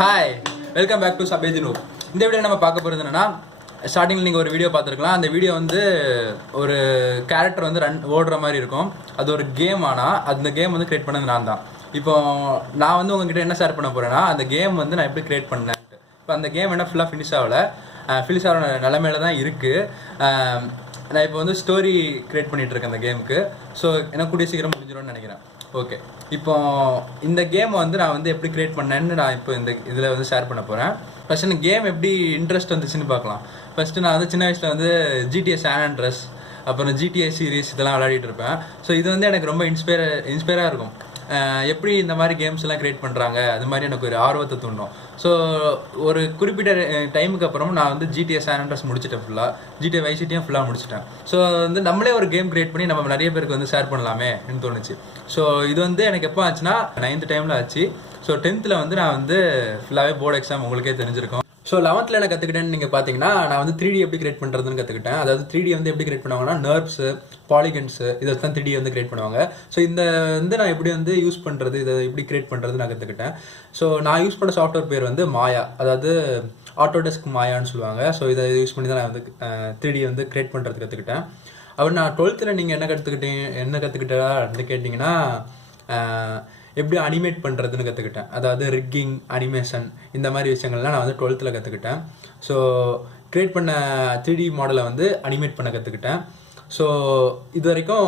Hi, welcome back to சபேஜினு. இந்த video நம்ம பார்க்க போகிறது என்னன்னா, ஸ்டார்டிங்கில் நீங்கள் ஒரு வீடியோ பார்த்துருக்கலாம். அந்த வீடியோ வந்து ஒரு கேரக்டர் வந்து ஓடுற மாதிரி இருக்கும். அது ஒரு கேம். ஆனால் அந்த கேம் வந்து கிரியேட் பண்ணது நான் தான். இப்போ நான் வந்து உங்ககிட்ட என்ன ஷேர் பண்ண போகிறேன்னா, அந்த கேம் வந்து நான் எப்படி கிரியேட் பண்ணேன். இப்போ அந்த கேம் என்ன ஃபுல்லாக ஃபினிஷ் ஆகிற நிலைமையில தான் இருக்குது. நான் இப்போ வந்து ஸ்டோரி கிரியேட் பண்ணிகிட்ருக்கேன் அந்த கேமுக்கு. ஸோ எனக்கு கூடிய சீக்கிரம் முடிஞ்சிடும்னு நினைக்கிறேன். ஓகே, இப்போ இந்த கேமை வந்து நான் வந்து எப்படி கிரியேட் பண்ணேன்னு நான் இப்போ இந்த இதில் வந்து ஷேர் பண்ண போகிறேன். ஃபஸ்ட் எனக்கு கேம் எப்படி இன்ட்ரெஸ்ட் வந்துச்சுன்னு பார்க்கலாம். ஃபஸ்ட்டு நான் வந்து சின்ன வயசில் வந்து GTA San Andreas, அப்புறம் GTA சீரீஸ் இதெல்லாம் விளையாடிட்டு இருப்பேன். ஸோ இது வந்து எனக்கு ரொம்ப இன்ஸ்பைராக இருக்கும். எப்படி இந்த மாதிரி கேம்ஸ் எல்லாம் கிரியேட் பண்ணுறாங்க, அது மாதிரி எனக்கு ஒரு ஆர்வத்தை தூண்டும். ஸோ ஒரு குறிப்பிட்ட டைமுக்கு அப்புறம் நான் வந்து GTA San Andreas முடிச்சிட்டேன் ஃபுல்லாக. GTA Vice Cityயும் ஃபுல்லாக முடிச்சிட்டேன். ஸோ வந்து நம்மளே ஒரு கேம் கிரியேட் பண்ணி நம்ம நிறைய பேருக்கு வந்து ஷேர் பண்ணலாமேன்னு தோணுச்சு. ஸோ இது வந்து எனக்கு எப்போ ஆச்சுன்னா 9th டைமில் ஆச்சு. ஸோ 10th வந்து நான் வந்து ஃபுல்லாகவே போர்டு எக்ஸாம் உங்களுக்கே தெரிஞ்சிருக்கும். ஸோ 11th என்ன கற்றுக்கிட்டேன்னு நீங்கள் பார்த்தீங்கன்னா, நான் வந்து 3D எப்படி கிரியேட் பண்ணுறதுன்னு கற்றுக்கிட்டேன். அதாவது 3D வந்து எப்படி கிரியேட் பண்ணுவாங்கன்னா, நர்வ்ஸு, பாலிகன்ஸு இதை தான் 3D வந்து கிரியேட் பண்ணுவாங்க. ஸோ இந்த வந்து நான் எப்படி வந்து யூஸ் பண்ணுறது, இதை எப்படி கிரியேட் பண்ணுறது நான் கற்றுக்கிட்டேன். ஸோ நான் யூஸ் பண்ண சாஃப்ட்வேர் பேர் வந்து மாயா, அதாவது ஆட்டோடெஸ்க் மாயான்னு சொல்லுவாங்க. ஸோ இதை யூஸ் பண்ணி தான் நான் வந்து 3D வந்து கிரியேட் பண்ணுறது கற்றுக்கிட்டேன். அப்புறம் நான் 12th நீங்கள் என்ன கற்றுக்கிட்டா கேட்டிங்கன்னா, எப்படி அனிமேட் பண்ணுறதுன்னு கற்றுக்கிட்டேன். அதாவது ரிக்கிங், அனிமேஷன் இந்த மாதிரி விஷயங்கள்லாம் நான் வந்து 12th கற்றுக்கிட்டேன். ஸோ கிரியேட் பண்ண 3D மாடலை வந்து அனிமேட் பண்ண கற்றுக்கிட்டேன். ஸோ இது வரைக்கும்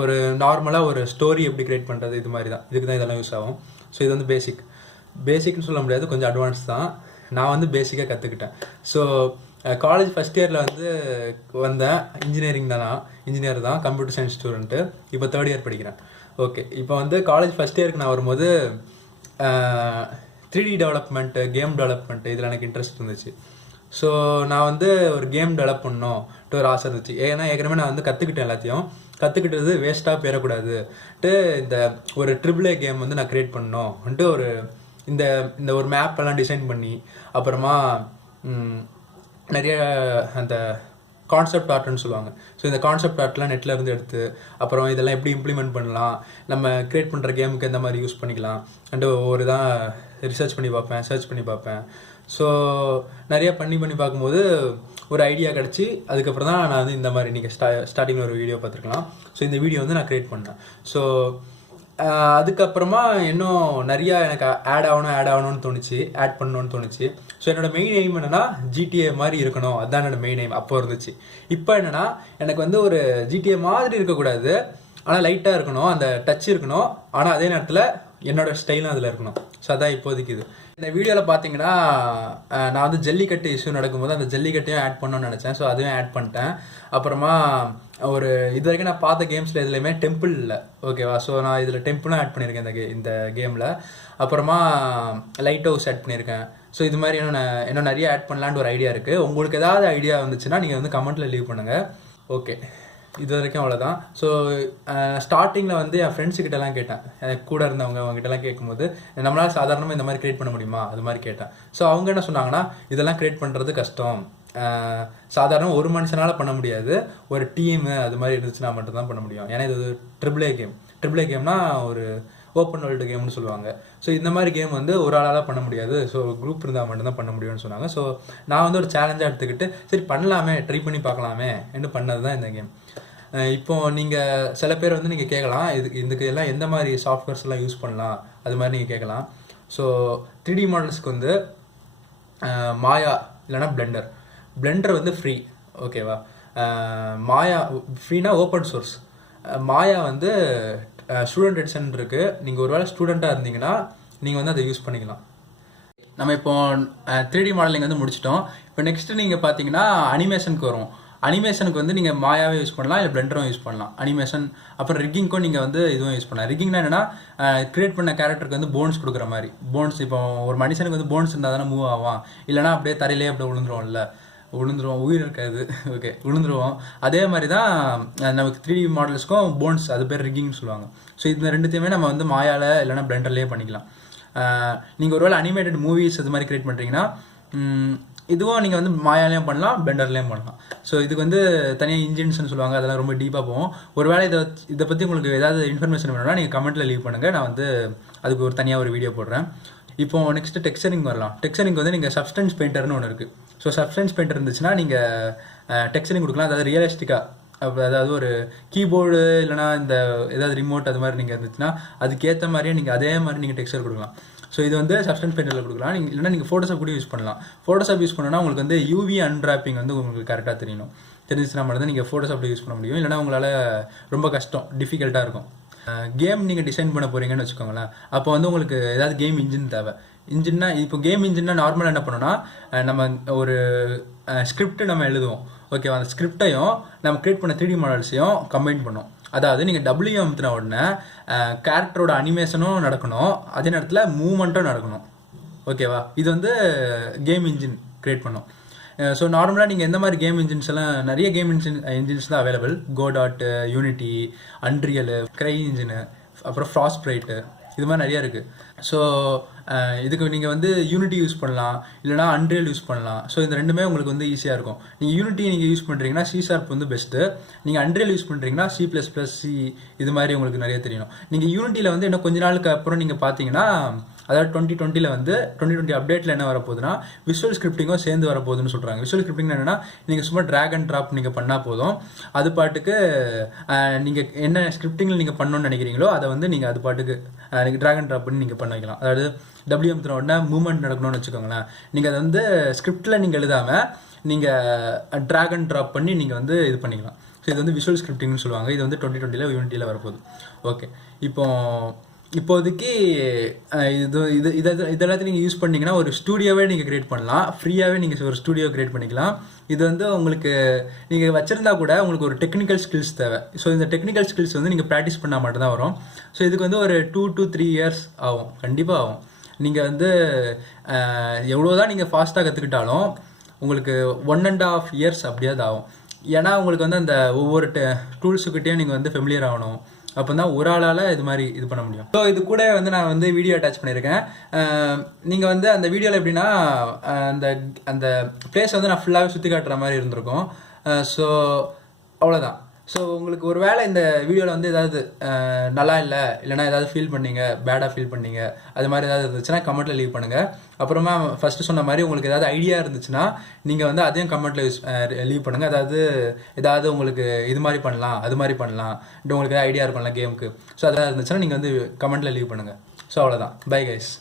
ஒரு நார்மலாக ஒரு ஸ்டோரி எப்படி கிரியேட் பண்ணுறது, இது மாதிரி தான், இதுக்கு தான் இதெல்லாம் யூஸ் ஆகும். ஸோ இது வந்து பேசிக்னு சொல்ல முடியாது, கொஞ்சம் அட்வான்ஸ் தான். நான் வந்து பேசிக்காக கற்றுக்கிட்டேன். ஸோ காலேஜ் ஃபஸ்ட் இயரில் வந்து வந்தேன். இன்ஜினியர் தான், கம்ப்யூட்டர் சயின்ஸ் ஸ்டூடெண்ட்டு. இப்போ 3rd இயர் படிக்கிறேன். ஓகே, இப்போ வந்து காலேஜ் ஃபஸ்ட் இயருக்கு நான் வரும்போது 3D டெவலப்மெண்ட்டு, கேம் டெவலப்மெண்ட்டு இதில் எனக்கு இன்ட்ரெஸ்ட் இருந்துச்சு. ஸோ நான் வந்து ஒரு கேம் டெவலப் பண்ணணும்ட்டு ஒரு ஆசை இருந்துச்சு. ஏன்னா ஏற்கனவே நான் வந்து கற்றுக்கிட்டேன், எல்லாத்தையும் கற்றுக்கிட்டது வேஸ்ட்டாக போயிடக்கூடாதுட்டு இந்த ஒரு AAA கேம் வந்து நான் க்ரியேட் பண்ணணும்ட்டு இந்த ஒரு மேப் எல்லாம் டிசைன் பண்ணி, அப்புறமா நிறைய அந்த கான்செப்ட் ஆர்ட்னு சொல்லுவாங்க. ஸோ இந்த கான்செப்ட் ஆர்ட்லாம் நெட்டில் இருந்து எடுத்து, அப்புறம் இதெல்லாம் எப்படி இம்ப்ளிமெண்ட் பண்ணலாம், நம்ம கிரியேட் பண்ணுற கேமுக்கு எந்த மாதிரி யூஸ் பண்ணிக்கலாம் அண்டு ஒவ்வொரு தான் சர்ச் பண்ணி பார்ப்பேன். ஸோ நிறையா பண்ணி பார்க்கும்போது ஒரு ஐடியா கிடச்சி, அதுக்கப்புறம் தான் நான் வந்து இந்த மாதிரி நீங்கள் ஸ்டார்டிங்கில் ஒரு வீடியோ பார்த்துருக்கலாம். ஸோ இந்த வீடியோ வந்து நான் கிரியேட் பண்ணேன். ஸோ அதுக்கப்புறமா இன்னும் நிறையா எனக்கு ஆட் ஆகணும்னு தோணுச்சு, ஆட் பண்ணணும்னு தோணுச்சு. ஸோ என்னோட மெயின் எய்ம் என்னென்னா GTA மாதிரி இருக்கணும், அதுதான் என்னோட மெயின் எய்ம் அப்போ இருந்துச்சு. இப்போ என்னென்னா, எனக்கு வந்து ஒரு GTA மாதிரி இருக்கக்கூடாது, ஆனால் லைட்டாக இருக்கணும், அந்த டச் இருக்கணும், ஆனால் அதே நேரத்தில் என்னோட ஸ்டைலும் அதில் இருக்கணும். ஸோ அதான் இப்போதைக்கு இது. இந்த வீடியோவில் பார்த்தீங்கன்னா, நான் வந்து ஜல்லிக்கட்டு இஷ்யூ நடக்கும்போது அந்த ஜல்லிக்கட்டையும் ஆட் பண்ணணும்னு நினச்சேன். ஸோ அதுவும் ஆட் பண்ணிட்டேன். அப்புறமா இது வரைக்கும் நான் பார்த்த கேம்ஸில் எதுலையுமே டெம்பிள் இல்லை, ஓகேவா. ஸோ நான் இதில் டெம்பிளும் ஆட் பண்ணியிருக்கேன் இந்த கேமில். அப்புறமா லைட் ஹவுஸ் ஆட் பண்ணியிருக்கேன். ஸோ இது மாதிரி இன்னும் நிறைய ஆட் பண்ணலான்னு ஒரு ஐடியா இருக்குது. உங்களுக்கு ஏதாவது ஐடியா வந்துச்சுன்னா நீங்கள் வந்து கமெண்ட்டில் லீவ் பண்ணுங்கள். ஓகே, இது வரைக்கும் அவ்வளோதான். ஸோ ஸ்டார்டிங்கில் வந்து என் ஃப்ரெண்ட்ஸுக்கிட்டலாம் கேட்டேன், எனக்கு கூட இருந்தவங்க அவங்ககிட்டலாம் கேட்கும்போது, நம்மளால் சாதாரணமாக இந்த மாதிரி கிரியேட் பண்ண முடியுமா அது மாதிரி கேட்டேன். ஸோ அவங்க என்ன சொன்னாங்கன்னா, இதெல்லாம் கிரியேட் பண்ணுறது கஷ்டம், சாதாரண ஒரு மனுஷனால் பண்ண முடியாது, ஒரு டீமு அது மாதிரி இருந்துச்சுன்னா மட்டும்தான் பண்ண முடியும். ஏன்னா இது AAA கேம்னா ஒரு ஓப்பன் வேர்ல்டு கேம்னு சொல்லுவாங்க. ஸோ இந்த மாதிரி கேம் வந்து ஒரு ஆளால் பண்ண முடியாது, ஸோ குரூப் இருந்தால் மட்டும்தான் பண்ண முடியும்னு சொன்னாங்க. ஸோ நான் வந்து ஒரு சேலஞ்சாக எடுத்துக்கிட்டு, சரி பண்ணலாமே, ட்ரை பண்ணி பார்க்கலாமே என்று பண்ணது தான் இந்த கேம். இப்போ நீங்கள் சில பேர் வந்து நீங்கள் கேட்கலாம், இதுக்கு எல்லாம் எந்த மாதிரி சாஃப்ட்வேர்ஸ் எல்லாம் யூஸ் பண்ணலாம், அது மாதிரி நீங்கள் கேட்கலாம். ஸோ 3D மாடல்ஸ்க்கு வந்து மாயா இல்லைனா பிளெண்டர் வந்து ஃப்ரீ, ஓகேவா. மாயா ஃப்ரீனா ஓப்பன் சோர்ஸ். மாயா வந்து ஸ்டூடெண்ட் எடிஷன் இருக்குது. நீங்கள் ஒருவேளை ஸ்டூடெண்ட்டாக இருந்தீங்கன்னா நீங்கள் வந்து அதை யூஸ் பண்ணிக்கலாம். நம்ம இப்போ 3D மாடலிங் வந்து முடிச்சிட்டோம். இப்போ நெக்ஸ்ட்டு நீங்கள் பார்த்தீங்கன்னா அனிமேஷனுக்கு வரும். அனிமேஷனுக்கு வந்து நீங்கள் மாயாவே யூஸ் பண்ணலாம், இல்லை பிளெண்டரும் யூஸ் பண்ணலாம். அனிமேஷன் அப்புறம் ரிக்கிங்க்கும் நீங்கள் வந்து இதுவும் யூஸ் பண்ணலாம். ரிக்கிங்னா என்னென்னா, கிரியேட் பண்ண கேரக்டருக்கு வந்து போன்ஸ் கொடுக்குற மாதிரி. போன்ஸ் இப்போ ஒரு மனுஷனுக்கு வந்து போன்ஸ் இருந்தால் தானே மூவ் ஆவான், இல்லைனா அப்படியே தரையிலே அப்படியே விழுந்துருவோம், உயிர் இருக்காது, ஓகே விழுந்துருவோம். அதே மாதிரி தான் நமக்கு 3D மாடல்ஸ்க்கும் போன்ஸ், அது பேர் ரிக்கிங்னு சொல்லுவாங்க. ஸோ இந்த ரெண்டுத்தையுமே நம்ம வந்து மாயாவில் இல்லைனா பிளெண்டர்லேயே பண்ணிக்கலாம். நீங்கள் ஒருவேளை அனிமேட்டட் மூவிஸ் இது மாதிரி கிரியேட் பண்ணுறீங்கன்னா இதுவும் நீங்கள் வந்து மாயாலையும் பண்ணலாம், பிளெண்டர்லேயும் பண்ணலாம். ஸோ இதுக்கு வந்து தனியாக இன்ஜின்ஸ்னு சொல்லுவாங்க, அதெல்லாம் ரொம்ப டீப்பாக போகும். ஒருவேளை இதை பற்றி உங்களுக்கு ஏதாவது இன்ஃபர்மேஷன் வேணும்னா நீங்கள் கமெண்ட்டில் லீவ் பண்ணுங்கள், நான் வந்து அதுக்கு தனியாக ஒரு வீடியோ போடுறேன். இப்போ நெக்ஸ்ட் டெக்ஸ்சரிங் வரலாம். டெக்ஸ்சரிங் வந்து நீங்கள் சப்ஸ்டன்ஸ் பெயிண்டர்னு ஒன்று இருக்குது. ஸோ சப்ஸ்டன்ஸ் பெயிண்டர் இருந்துச்சுன்னா நீங்கள் டெக்ஸ்சரிங் கொடுக்கலாம். அதாவது ரியலிஸ்டிக்காக, அதாவது ஒரு கீபோர்டு இல்லைனா இந்த ஏதாவது ரிமோட் அது மாதிரி நீங்கள் இருந்துச்சுன்னா அதுக்கேற்ற மாதிரியே நீங்கள் அதே மாதிரி நீங்கள் டெக்ஸ்சர் கொடுக்கலாம். ஸோ இது வந்து சப்ஸ்டன்ஸ் பெயிண்டரில் கொடுக்கலாம். நீங்கள் இல்லைனா நீங்கள் ஃபோட்டோஷாப் கூட யூஸ் பண்ணலாம். ஃபோட்டோஷாப் யூஸ் பண்ணோன்னா உங்களுக்கு வந்து யூவி அன்ராப்பிங் வந்து உங்களுக்கு கரெக்டாக தெரிஞ்சிச்சுன்னா மட்டும் தான் நீங்கள் ஃபோட்டோஷாப்பில் யூஸ் பண்ண முடியும். இல்லைனா உங்களால் ரொம்ப கஷ்டம், டிஃபிகல்ட்டாக இருக்கும். கேம் நீங்கள் டிசைன் பண்ண போகிறீங்கன்னு வச்சுக்கோங்களேன். அப்போ வந்து உங்களுக்கு ஏதாவது கேம் இன்ஜின் தேவை. இன்ஜின்னா இப்போ கேம் இன்ஜின்னா நார்மலாக என்ன பண்ணோன்னா நம்ம ஒரு ஸ்கிரிப்ட் நம்ம எழுதுவோம். ஓகேவா? அந்த ஸ்கிரிப்டையும் நம்ம கிரியேட் பண்ண 3D மாடல்ஸையும் கம்பைன் பண்ணோம். அதாவது நீங்கள் டபிள்யூ அமுத்தின உடனே கேரக்டரோட அனிமேஷனும் நடக்கணும், அதே நேரத்தில் மூவ்மெண்ட்டும் நடக்கணும். ஓகேவா? இது வந்து கேம் இன்ஜின் கிரியேட் பண்ணோம். ஸோ நார்மலாக நீங்கள் எந்த மாதிரி கேம் இன்ஜின்ஸ் எல்லாம், நிறைய கேம் இன்ஜின்ஸ் தான் available. Godot, Unity, Unreal, CryEngine, அப்புறம் ஃப்ராஸ்ட்ரைட்டு, இது மாதிரி நிறையா இருக்குது. ஸோ இதுக்கு நீங்கள் வந்து யூனிட்டி யூஸ் பண்ணலாம், இல்லைனா அன்ரியல் யூஸ் பண்ணலாம். ஸோ இந்த ரெண்டுமே உங்களுக்கு வந்து ஈஸியாக இருக்கும். நீங்கள் யூனிட்டி நீங்கள் யூஸ் பண்ணுறீங்கன்னா C# வந்து பெஸ்ட்டு. நீங்கள் அன்ரியல் யூஸ் பண்ணுறீங்கன்னா C++, இது மாதிரி உங்களுக்கு நிறைய தெரியணும். நீங்கள் யூனிட்டியில் வந்து இன்னும் கொஞ்ச நாளுக்கு அப்புறம் நீங்கள் பார்த்தீங்கன்னா, அதாவது 2020 வந்து 2020 அப்டேட்டில் என்ன வரப்போகுதுன்னா விஷுவல் ஸ்கிரிப்டிங்கும் சேர்ந்து வரப்போகுதுன்னு சொல்கிறாங்க. விஷுவல் ஸ்கிரிப்டிங் என்னென்னா நீங்கள் சும்மா ட்ராக் அண்ட் ட்ராப் நீங்கள் பண்ணால் போதும். அது பாட்டுக்கு நீங்கள் என்ன ஸ்கிரிப்டிங்கில் நீங்கள் பண்ணணும்னு நினைக்கிறீங்களோ அதை வந்து நீங்கள் அது பாட்டுக்கு நீங்கள் ட்ராக் அண்ட் ட்ராப் பண்ணி நீங்கள் பண்ண வைக்கலாம். அதாவது WM உடனே மூவ்மெண்ட் நடக்கணும்னு வச்சுக்கோங்களேன். நீங்கள் அதை வந்து ஸ்கிரிப்டில் நீங்கள் எழுதாமல் நீங்கள் ட்ராக் அண்ட் ட்ராப் பண்ணி நீங்கள் வந்து இது பண்ணிக்கலாம். ஸோ இது வந்து விஷுவல் ஸ்கிரிப்டிங்னு சொல்லுவாங்க. இது வந்து 2020 யூனிட்டியில் வரப்போகுது. ஓகே, இப்போதைக்கு இதெல்லாத்தையும் நீங்கள் யூஸ் பண்ணிங்கன்னா ஒரு ஸ்டூடியோவே நீங்கள் கிரியேட் பண்ணலாம். ஃப்ரீயாகவே நீங்கள் ஒரு ஸ்டூடியோ கிரியேட் பண்ணிக்கலாம். இது வந்து உங்களுக்கு நீங்கள் வச்சுருந்தா கூட உங்களுக்கு ஒரு டெக்னிக்கல் ஸ்கில்ஸ் தேவை. ஸோ இந்த டெக்னிக்கல் ஸ்கில்ஸ் வந்து நீங்கள் ப்ராக்டிஸ் பண்ணால் மட்டும்தான் வரும். ஸோ இதுக்கு வந்து ஒரு 2 to 3 years ஆகும், கண்டிப்பாக ஆகும். நீங்கள் வந்து எவ்வளோதான் நீங்கள் ஃபாஸ்ட்டாக கற்றுக்கிட்டாலும் உங்களுக்கு 1.5 years அப்படியாவது ஆகும். ஏன்னா உங்களுக்கு வந்து அந்த ஒவ்வொரு டூல்ஸுக்கிட்டேயும் நீங்கள் வந்து ஃபெமிலியர் ஆகணும். அப்போ தான் ஒரு ஆளால் இது மாதிரி இது பண்ண முடியும். ஸோ இது கூட வந்து நான் வந்து வீடியோ அட்டாச் பண்ணியிருக்கேன். நீங்கள் வந்து அந்த வீடியோவில் எப்படின்னா அந்த அந்த பிளேஸ் வந்து நான் ஃபுல்லாகவே சுற்றி காட்டுற மாதிரி இருந்திருக்கும். ஸோ அவ்வளோதான். ஸோ உங்களுக்கு ஒரு வேளை இந்த வீடியோவில் வந்து ஏதாவது நல்லா இல்லைனா ஏதாவது ஃபீல் பண்ணீங்க, பேடாக ஃபீல் பண்ணீங்க, அது மாதிரி ஏதாவது இருந்துச்சுன்னா கமெண்ட்டில் லீவ் பண்ணுங்கள். அப்புறமா ஃபஸ்ட்டு சொன்ன மாதிரி உங்களுக்கு ஏதாவது ஐடியா இருந்துச்சுன்னா நீங்கள் வந்து அதையும் கமெண்ட்டில் லீவ் பண்ணுங்கள். ஏதாவது உங்களுக்கு இது மாதிரி பண்ணலாம், அது மாதிரி பண்ணலாம், உங்களுக்கு ஏதாவது ஐடியா இருக்கும்ல கேமுக்கு. ஸோ அதெல்லாம் இருந்துச்சுன்னா நீங்கள் வந்து கமெண்ட்டில் லீவ் பண்ணுங்கள். ஸோ அவ்வளோதான். Bye guys.